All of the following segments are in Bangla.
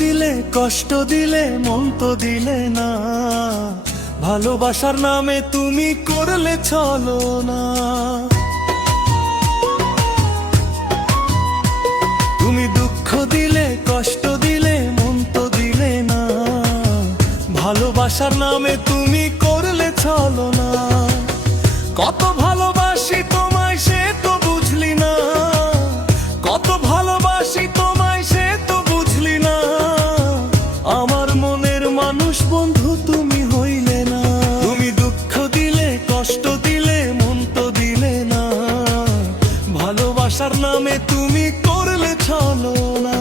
দিলে কষ্ট দিলে মন তো দিলে না, ভালোবাসার নামে তুমি করলে চলো না। তুমি দুঃখ দিলে কষ্ট দিলে মন তো দিলে না, ভালোবাসার নামে তুমি করলে চলো না। কত ভালোবাসি তোমায় সে তো বুঝলি না, কত ভালোবাসি তোমায় সে তো বুঝলি না। আমার মনের মানুষ বন্ধু তুমি হইলে না। তুমি দুঃখ দিলে কষ্ট দিলে মন তো দিলে না, ভালোবাসার নামে তুমি করলে চলো না।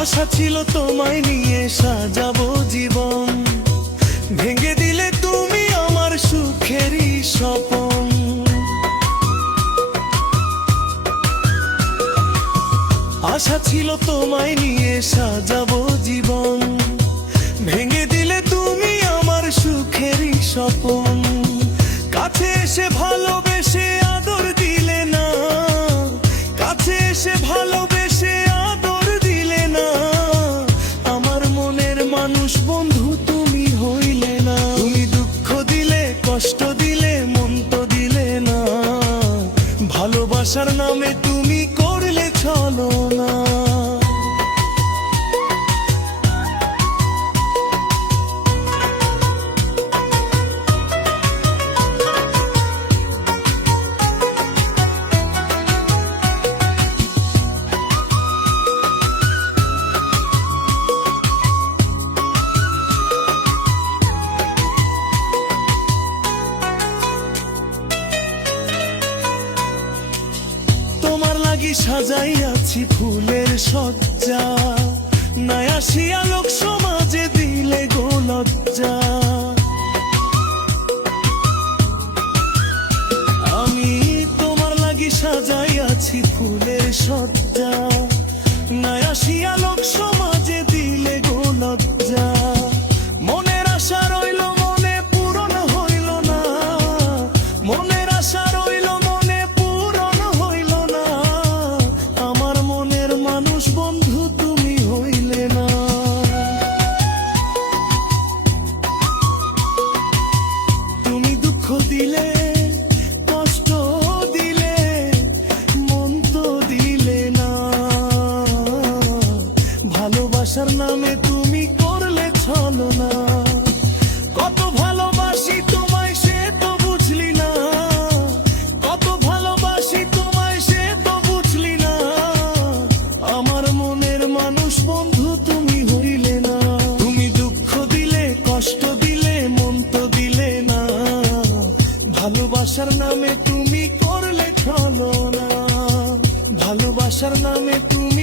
আশা ছিল তোমায় নিয়ে সাজাবো জীবন, ভেঙে দিলে তুমি আমার সুখেরই স্বপন। আশা ছিল তোমায় নিয়ে সাজাবো জীবন, ভেঙে দিলে তুমি আমার সুখেরই স্বপন। কাছে এসে ভালোবেসে আদর দিলে না, কাছে এসে ভালোবেসে আদর দিলে না। আমার মনের মানুষ বন্ধু তুমি হইলে না। তুমি দুঃখ দিলে কষ্ট দিলে মন তো দিলে না, ভালোবাসার নামে তুমি করলে চলো না। তোমার লাগি সাজাইয়াছি ফুলের সজ্জা, নাই আসিয়া লোক সমাজে দিলে গো লজ্জা। আমি তোমার লাগি সাজাইয়াছি ফুলের সজ্জা, নাই আসিয়া লোক সমাজে দিলে গো লজ্জা। মনের আশা রইল মনে পূরণ হইল না, মনের আশা রইল মনে পূরণ হইল না। আমার মনের মানুষ বন্ধু তুমি হইলে না। তুমি দুঃখ দিলে কষ্ট দিলে মন তো দিলে না, ভালোবাসার নামে তুমি করলে চলো না। কত ভালোবাসি তোমায় সে তো বুঝলি না, কত ভালোবাসি তোমায় সে তো বুঝলি না। আমার মনের মানুষ বন্ধু তুমি হইলে না। তুমি দুঃখ দিলে কষ্ট দিলে মন তো দিলে না, ভালোবাসার নামে তুমি করলে চলো না। ভালোবাসার নামে তুমি